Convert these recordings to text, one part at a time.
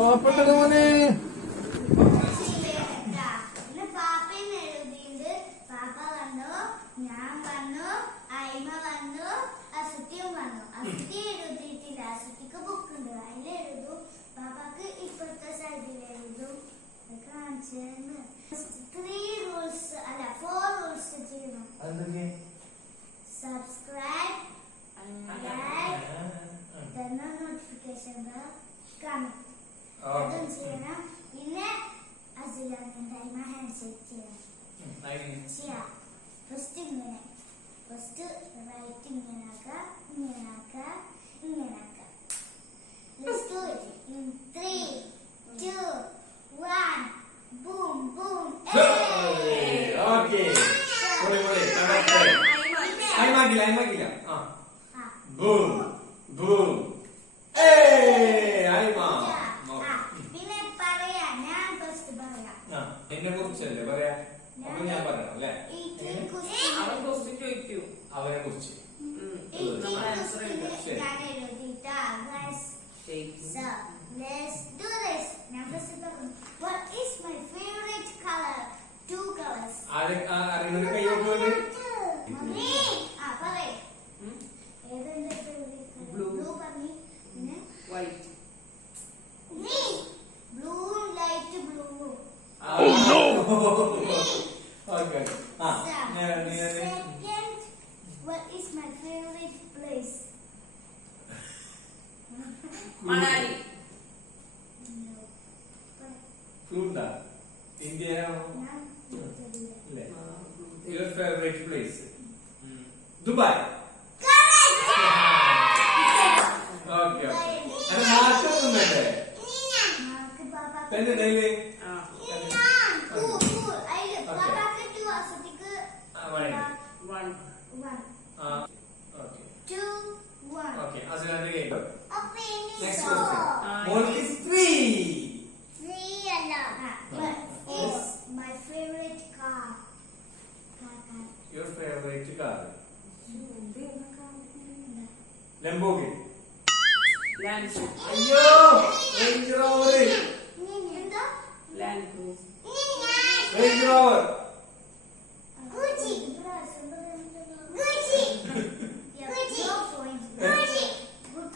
പാപ്പട്ട മോനെ subscribe, like, turn on notification bell, comment. അതും ചെയ്യണം. പിന്നെ അസിലാന്റെ ഹാൻഡ് സെറ്റ് ചെയ്യണം. ഫസ്റ്റ് ഇങ്ങനെ, ഫസ്റ്റ് റൈറ്റ് ഇങ്ങനെ ആക്കാം, ഇങ്ങനെ ആക്കാം, ഇങ്ങനെ ആക്കാം. Let's do it in 3, 2, 1. Boom, boom. Okay. Aymagilah. Boom, boom. Ayma. പിന്നെ പറയാ, ഞാൻ ഫസ്റ്റ് പറയാം. എന്നെ കുറിച്ചല്ലേ പറയാ? അപ്പൊ ഞാൻ പറയണം അല്ലേ? അവനെ കുറിച്ച്. So, let's do this. Now, first of all, what is my favorite color? 2 colors. അറിയുന്നത് കയ്യോട്ട് Blue, white. green, blue, light blue. Oh no! Okay. Second, what is my favorite place? Manali. Flunda. India. Your favorite place? Dubai. Okay. And marker unde. Pen daily. One. Okay. 2, 1. Okay. Asilante game. Next So, question. One is 3. 3 Allah. What is my favorite car? Your favorite car? Lamborghini. Land. Ayyo! Range Rover. Land Cruise. Range Rover. Gucci. No point. Good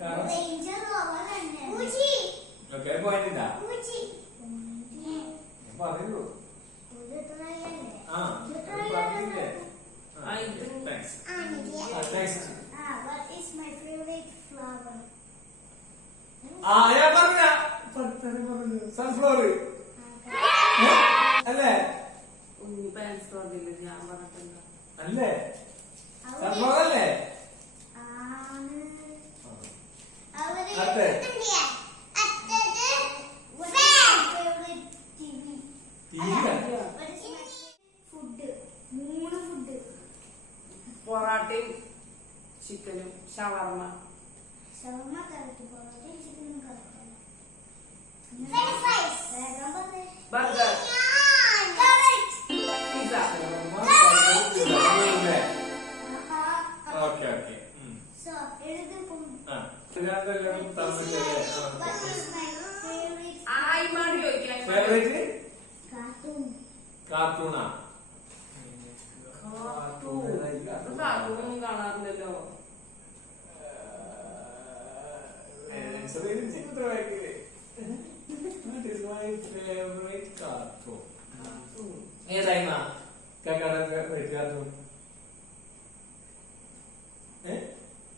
car. Range Rover തന്നെ. Gucci. Okay, point ഇതാ. Gucci. പറയൂ. ഒരു ട്രയല്ലേ? പറഞ്ഞില്ലേ? Thanks. Next. What is my favorite flower? ഞാൻ പറഞ്ഞ sunflower അല്ലേ? ഞാൻ പറഞ്ഞിട്ടില്ല. അല്ലേ? സൺഫ്ലവർ അല്ലേ? പൊറാട്ടയും ചിക്കനും shawarma. Burger. Pizza. Okay okay. ആയിമാടി ചോദിക്കാൻ. Favourite Cartoon. കാർട്ടൂണാ? കാർട്ടൂണൊന്നും കാണാറില്ലല്ലോ. ഏതായിമാ ഫേവറേറ്റ് കാർട്ടൂൺ?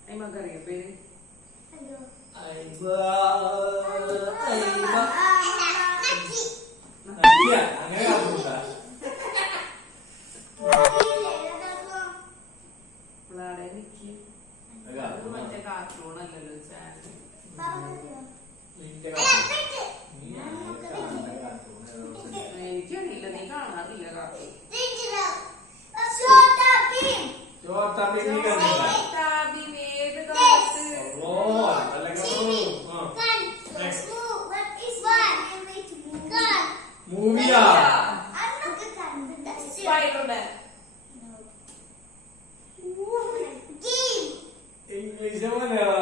അയിമക്കറിയോ പേര്? അങ്ങനെ കാർട്ടൂണാ? മറ്റേ കാർട്ടൂണല്ലല്ലോ ചാനൽ. എനിക്കറിയില്ല, നീ കാണാറില്ല കാർട്ടൂൺ. ഏത് കാലത്ത്? മൂവിയാ? Spiderman. English Malayalam?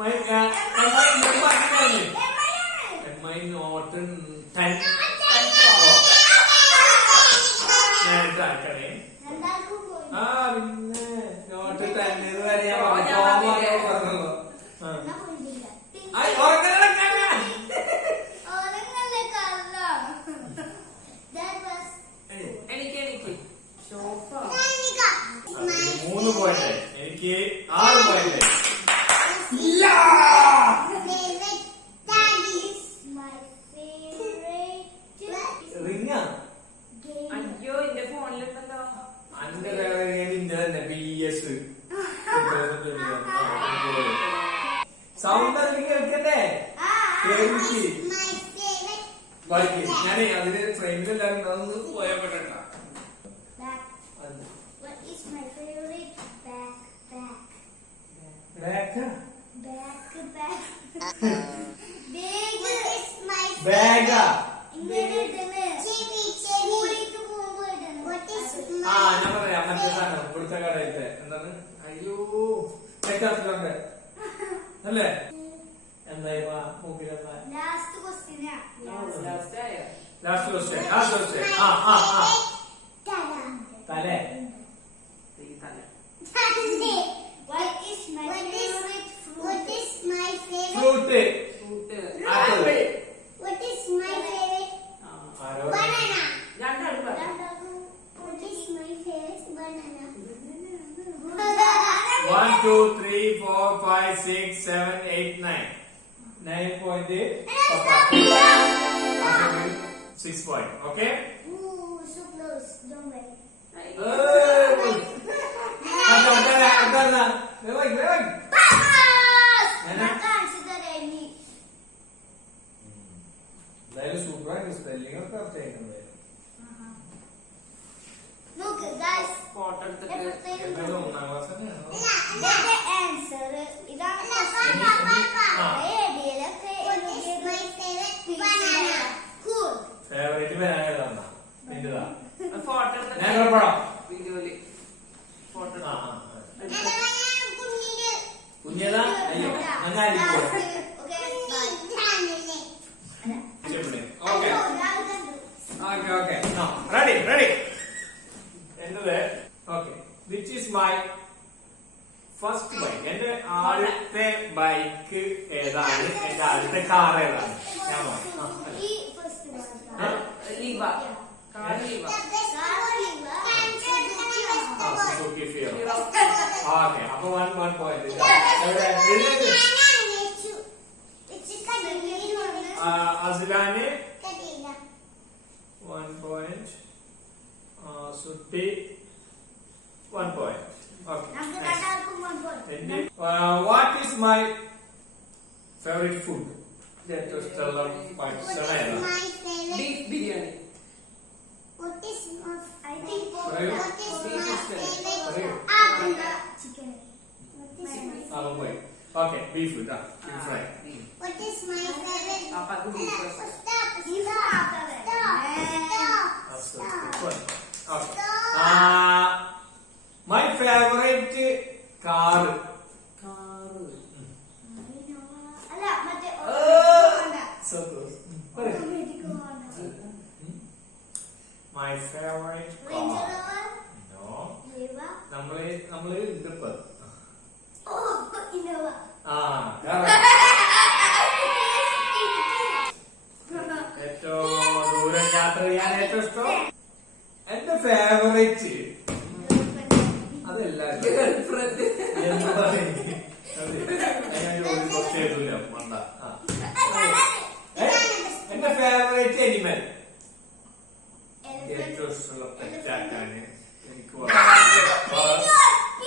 MI note 10. നേരത്തെ ആക്കണേ. രണ്ടാൾക്കും പോയി. ആ പിന്നെ നോട്ട് 10 ഇതുവരെ ഞാൻ പറഞ്ഞല്ലോ. എന്നാ പോയിട്ടില്ല. ഓരങ്ങളെ കള്ളം. That was എനിക്ക് ഷോപ്പാ 3 പോയിന്റ്. എനിക്ക് 6 point. favorite. That is my favorite റിങ്ങ game. അയ്യോ എന്റെ ഫോണിലുണ്ടല്ലോ. അന്റെ നിന്റെ തന്നെ PS സൗണ്ട് അല്ലെങ്കിൽ കേൾക്കണ്ടേ? കേൾക്കി My favorite കളിക്ക്. ഞാനേ അതിന് ഫ്രെയിമിലെല്ലാരും ഒന്ന് പോയാ പെട്ട. back. What is my favorite backpack? Backpack. Bag. What is my Baga. ഇങ്ങനെ ഇടുന്നെ. സ്കൂളിലേക്ക് പോകുമ്പോ ഇടുന്നെ. What is ആ ഞാൻ പറയാം മറ്റേ സാധനം ഇവിടുത്തെ കടയിലത്തെ എന്താണ്? അയ്യോ തെറ്റാത്തിലുണ്ട് അല്ലേ? എന്തായിപ്പാ മൂക്കിലെന്താ? last question ആ. ലാസ്റ്റ് ആയോ? Last question. തലേ. ഈ തല. What is my favorite fruit? What is my favorite? Fruit. Fruit. Apple. What is my favorite? Arrow Banana. രണ്ടാളും പറഞ്ഞു. What is my favorite banana? 1 2 3 4 5 6 7 8 9. 9 point. 6 point. Okay? Ooh, so close. Don't worry. Pass! Naka answer the ready. സൂപ്പറായിട്ട് spelling ഒക്കെ അർത്ഥം Look, guys. Photo എടുത്തിട്ട് എന്നത് 1ാം class തന്നെയാണോ? The answer. ഇതാണ് cool. Favourite വരാൻ ഏതാ? നിന്റെതാ? ഫോട്ടോ ഞാൻ എടുത്തിട്ട് കുഴപ്പമാണോ? വീഡിയോയില് ഫോട്ടോ ആ കുഞ്ഞതാ? അയ്യോ അങ്ങനെ ഓക്കെ ഓക്കെ റെഡി എന്നത് okay. Which is my first bike? എന്റെ ആദ്യത്തെ ബൈക്ക് ഏതാണ്? എന്റെ ആദ്യത്തെ കാർ ഏതാണ്? ഞാൻ പറയാം. Liva car Liva Suzuki Fiero. Okay അപ്പൊ 1 പോയിന്റ്. അസ്ലാന് 1 പോയിന്റ്. സുട്ടി 1 point. Okay. What is my favourite food? ഏറ്റവും ഇഷ്ടമുള്ള ഭക്ഷണം ഏതാണ്? ബീഫ് ബിരിയാണി. പോയി. Okay beef fry. അപ്പൊ അത് beef. My favourite car? Car. അല്ല മറ്റേ മൈ ഫേവറേറ്റ് കാർ? നോ. നമ്മള് ഇതിപ്പോ ഏറ്റവും ദൂരം യാത്ര ചെയ്യാൻ ഏറ്റവും ഇഷ്ടം എന്റെ ഫേവറേറ്റ് അതല്ല ഗേൾഫ്രണ്ട്. എന്റെ ഫേവറേറ്റ് അനിമൽ? ഏറ്റവും ഇഷ്ടമുള്ള പെറ്റാക്കാന് എനിക്ക്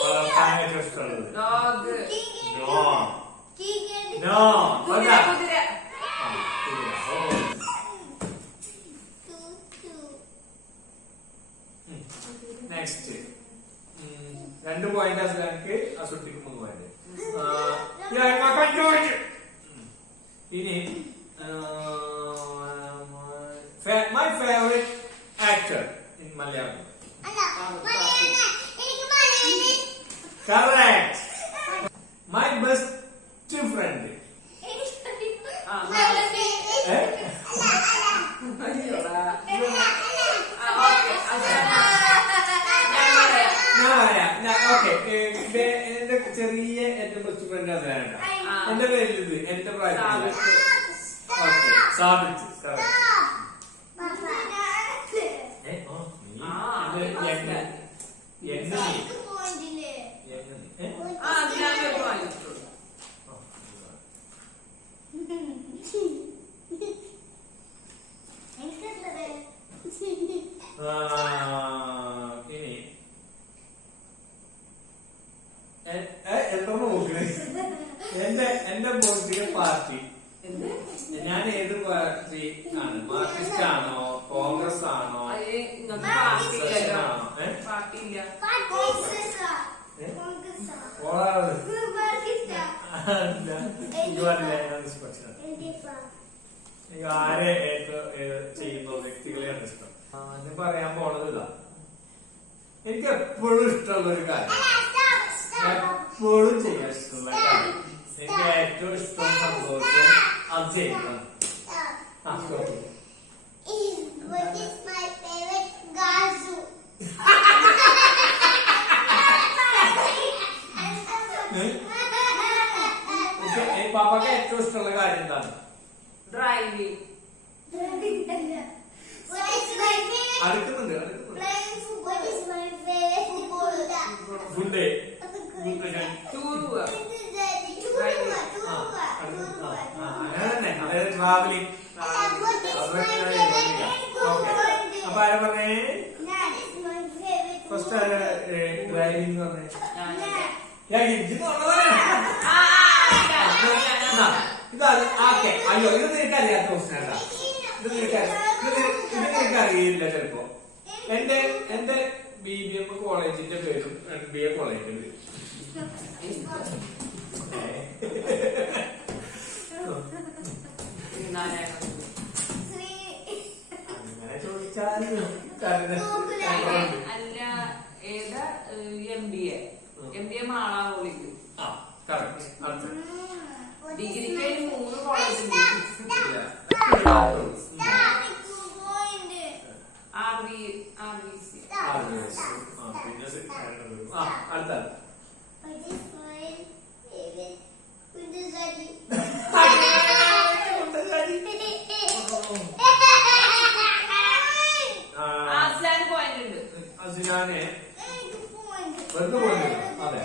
വളർത്താൻ ഏറ്റവും ഇഷ്ടമുള്ളത് ഡോഗ്. നോ കുതിര കുതിര. നെക്സ്റ്റ് 2 പോയിന്റ് അസുഖാనికి അസുട്ടിക്ക് 3 പോയിന്റ്. ഇനി my favourite actor in Malayalam? Correct. My best friend. ആ, അയ്യോടാ. ഓക്കെ എന്റെ ചെറിയ ഏറ്റവും ബെസ്റ്റ് ഫ്രണ്ട് അതാണ്. എന്റെ പേര് ഇത് എന്റെ പ്രായത്തില് സാബിത്ത്. ഇനി എന്തോ നോക്കണേ എന്റെ പൊളിറ്റിക്കൽ പാർട്ടി ഞാൻ ഏത് പാർട്ടി ആണ്? മാർക്സിസ്റ്റ് ആണോ, കോൺഗ്രസ് ആണോ, പാർട്ടിയില്ല. ആരെ ചെയ്യുന്ന വ്യക്തികളെയാണ് ഇഷ്ടം. ഞാൻ പറയാൻ പോണത് ഇതാ, എനിക്ക് എപ്പോഴും ഇഷ്ടമുള്ള ഒരു കാര്യം, എപ്പോഴും ചെയ്യാൻ ഇഷ്ടമുള്ള കാര്യം, എനിക്ക് ഏറ്റവും ഇഷ്ടം സന്തോഷം അത് ചെയ്യണം. What is my favorite Gazu? പാപ്പക്ക് ഏറ്റവും ഇഷ്ടമുള്ള കാര്യം എന്താണ്? ഡ്രൈവിംഗ്. അടുക്കുന്നുണ്ട്. What is my favorite football? Food. Tour പോവുക. അങ്ങനെ തന്നെ, അതായത് ട്രാവലിംഗ്. അപ്പൊ ആരാ പറഞ്ഞേ? ഫസ്റ്റ് ആരാ ഡ്രൈവിംഗ് പറഞ്ഞേ? അയ്യോ, ഇത് നിനക്ക് അറിയാത്ത ക്വസ്റ്റ്യൻ അല്ല. ഇത് നിനക്ക് അറിയില്ല ചിലപ്പോ. എന്റെ BBM കോളേജിന്റെ പേരും MBA കോളേജിന്റെ പേരും അങ്ങനെ ചോദിച്ചാലും അല്ല, ഏതാ? MBA Mala college. ഡിഗ്രിക്ക് 3 കോളേജ് ഉണ്ട്. അടുത്ത അസിനാനെ വെറുതെ പോയില്ല. അതെ,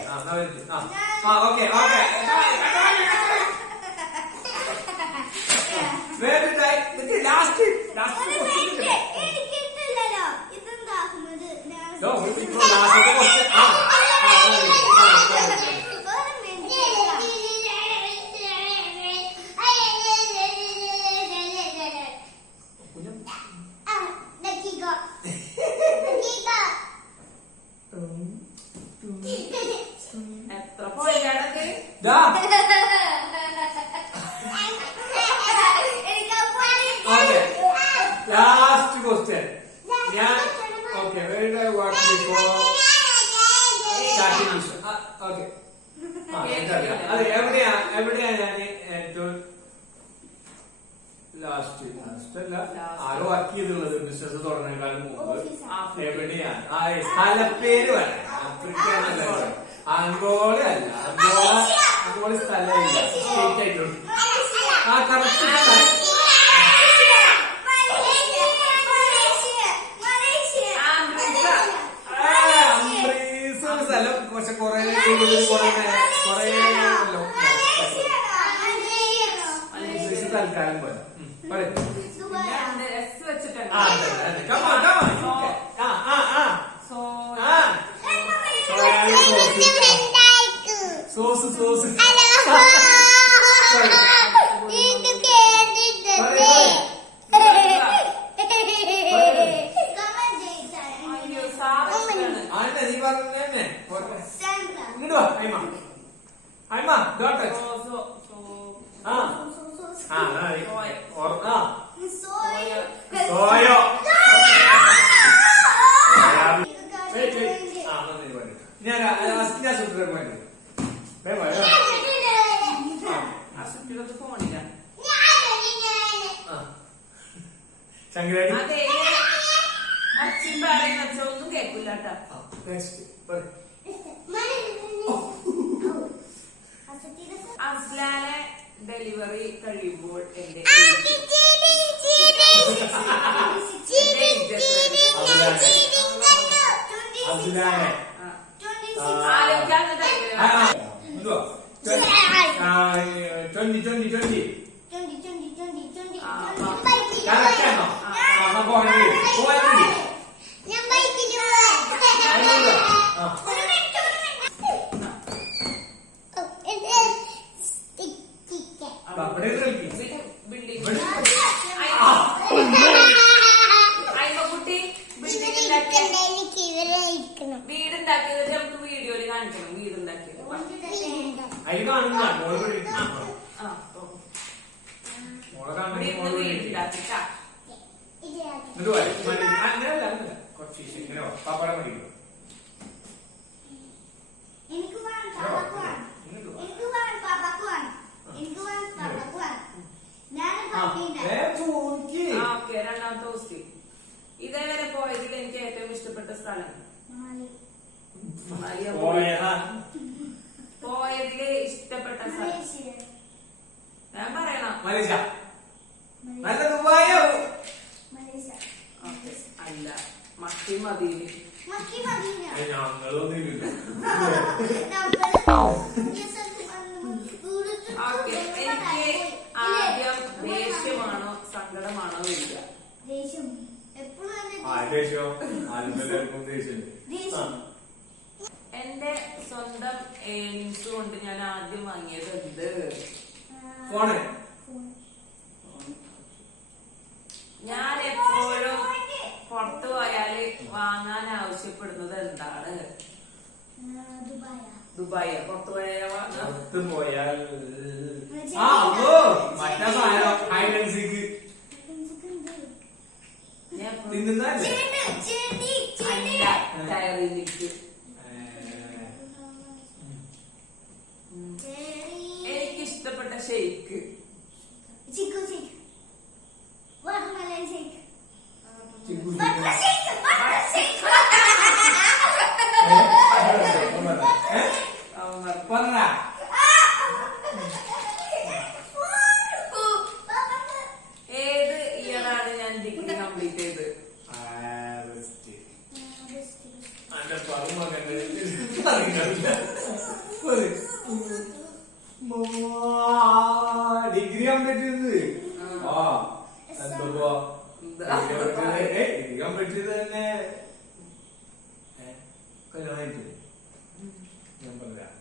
ഓക്കെ ലാസ്റ്റ് എത്ര പോയിന്റാണത്? Last question. ഞാൻ ഓക്കെ വേറെ what before starting mission. Okay, അതെ, എവിടെയാ ഞാൻ ഏറ്റവും ലാസ്റ്റ് അല്ല ആരോ വർക്ക് ചെയ്തുള്ളത് ബിസിനസ് തുടങ്ങുന്നതിനേക്കാളും മുമ്പ് എവിടെയാണ്? സ്ഥലപ്പേര് പറയാം. ആഫ്രിക്കയാണല്ല, അങ്കോള അല്ല, അങ്കോള സ്ഥലമില്ല, സ്റ്റേറ്റ് ആയിട്ടുണ്ട്. ആ കറക്റ്റ് സ്ഥലം. പക്ഷെ കൊറേ തൽക്കാലം പോലെ സോസ് നീ പറഞ്ഞെ ഇങ്ങോട്ട് അയ്മ ഡോട്ട് സോയോ ശങ്കരാടി അതെ അച്ഛൻ പറയുന്ന അച്ഛൻ ഒന്നും കേൾക്കില്ല കേട്ടോ. അസ്ലാലെ ഡെലിവറി കഴിയുമ്പോൾ എന്റെ ആലോചിക്കാവുന്ന ബിൽഡിംഗ് അയ്മക്കുട്ടി ബിൽഡിംഗ് വീടുണ്ടാക്കിയത് നമുക്ക് വീഡിയോയില് കാണിക്കണം. വീടുണ്ടാക്കിയത് വീടുണ്ടാക്കിട്ടാ പാപ്പട മതി. രണ്ടാമത്തെ ക്വസ്റ്റ്യൻ. ഇതേവരെ പോയതിൽ എനിക്ക് ഏറ്റവും ഇഷ്ടപ്പെട്ട സ്ഥലം പോയതില് ഇഷ്ടപ്പെട്ട സ്ഥലം ഞാൻ പറയണം. മലേഷ്യ. നല്ല ദുബായോ? അല്ല മക്കി മദീന. ഞങ്ങളൊന്നുമില്ല. എനിക്ക് ആദ്യം ദേഷ്യമാണോ സങ്കടമാണോ വരിക? എന്റെ സ്വന്തം ഏണിങ്സ് കൊണ്ട് ഞാൻ ആദ്യം വാങ്ങിയത് എന്ത്? ഫോണ്. ഞാൻ എപ്പോഴും പുറത്തു പോയാല് വാങ്ങാൻ ആവശ്യപ്പെടുന്നത് എന്താണ്? ദുബായ. പുറത്തു പോയാൽ പുറത്ത് പോയാൽ മറ്റേ സാധനം ഹൈഡൻസിക്ക് തിന്നുന്നല്ലേ? Diary milk. എനിക്ക് ഇഷ്ടപ്പെട്ട ഷേക്ക് ഏത് ഇയറാണ് ഞാൻ ഡിഗ്രി കംപ്ലീറ്റ് ചെയ്തത്? ഡിഗ്രി കംപ്ലീറ്റ് ചെയ്തത് ഡിഗ്രി കംപ്ലീറ്റ് ചെയ്ത് തന്നെ കല്യാണമായിട്ട് ഞാൻ പറയാം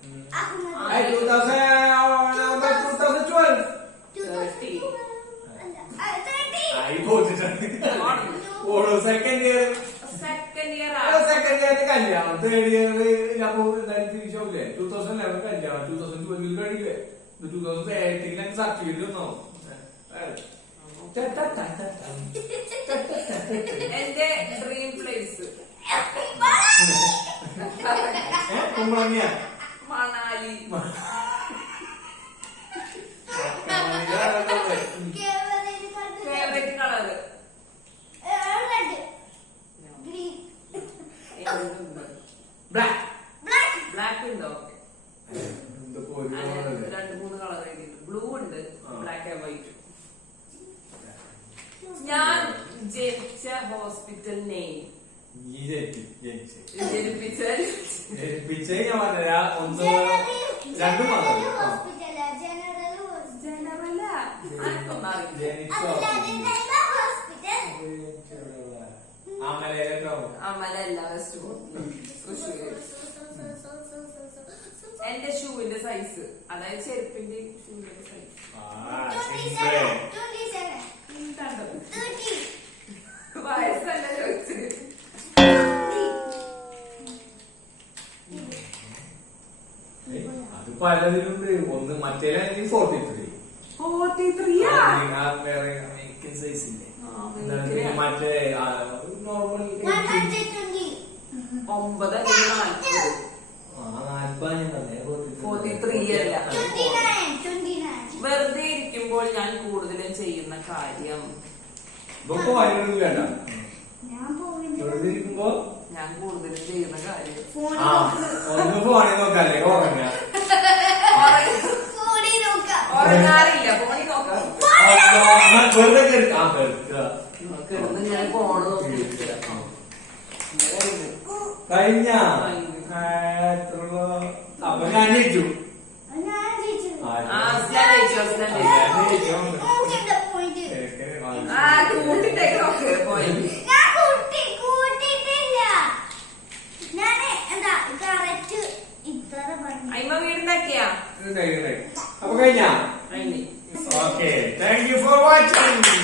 2012 സെക്കൻഡ് ഇയർ കല്യാണം. തേർഡ് ഇയർ അപ്പൊ തിരിച്ചോല്ലേ? 2011 കല്യാണം. 2012 കഴിയില്ലേ? 2018 സർട്ടിഫിക്കറ്റ് ഒന്നോ? എന്റെ ഡ്രീം പ്ലേസ് കുമ്പളങ്ങിയ Manali. Favourite colour black. Black ഉണ്ടോ? 2-3 കളർ എഴുതിയിട്ടുണ്ട്. ബ്ലൂ ഉണ്ട്, ബ്ലാക്ക് ആൻഡ് വൈറ്റ്. ഞാൻ ജനിച്ച ഹോസ്പിറ്റൽ നെയിം ജനിപ്പിച്ച ഞാൻ പറഞ്ഞ രണ്ടും ജനറല അമലല്ല വെസ്റ്റ്. എന്റെ ഷൂവിന്റെ സൈസ്, അതായത് ചെരുപ്പിന്റെ ഷൂവിന്റെ സൈസ് വയസ്സല്ല ചോദിച്ചത്. അത് പലതിലുണ്ട്. ഒന്ന് മറ്റേ 43 വേറെ അമേരിക്കൻ സൈസ് ഇല്ലേ? മറ്റേ നോർമൽ 9 43 അല്ല. വെറുതെ ഇരിക്കുമ്പോൾ ഞാൻ കൂടുതലും ചെയ്യുന്ന കാര്യം ഇപ്പൊ വായനൊന്നും വേണ്ട. ഞാൻ പോകുന്നില്ല. വെറുതെ ഇരിക്കുമ്പോ ഞാൻ കൂടുതലും ചെയ്യുന്ന കാര്യം ഫോണിൽ ആ ഒന്ന് ഫോണിൽ നോക്കാല്ലേ ഉറങ്ങാ. ഫോണിൽ നോക്കാം. ഉറങ്ങാറില്ല, ഫോണിൽ നോക്കാം. വെറുതെ കേൾക്കാം. കേൾക്കുക കിടന്ന് ഞാൻ ഫോണ് നോക്കിയിരിക്കുക. കഴിഞ്ഞ അപ്പൊ ഞാൻ ജയിച്ചു. ഞാൻ ജയിച്ചു. ആ, ഞാൻ ജയിച്ചു, ഞാൻ ജയിച്ചു. നോക്കിന്റെ പോയിന്റ്. ആ, കൂട്ടിട്ടേക്ക് നോക്ക് പോയിന്റ്. ഞാൻ കൂട്ടിട്ടില്ല. ഞാന് എന്താ കറക്റ്റ് ഇത്ര പറഞ്ഞു. അയിമ വീടുണ്ടാക്കിയാ അപ്പൊ കഴിഞ്ഞ അതിന് okay thank you for watching.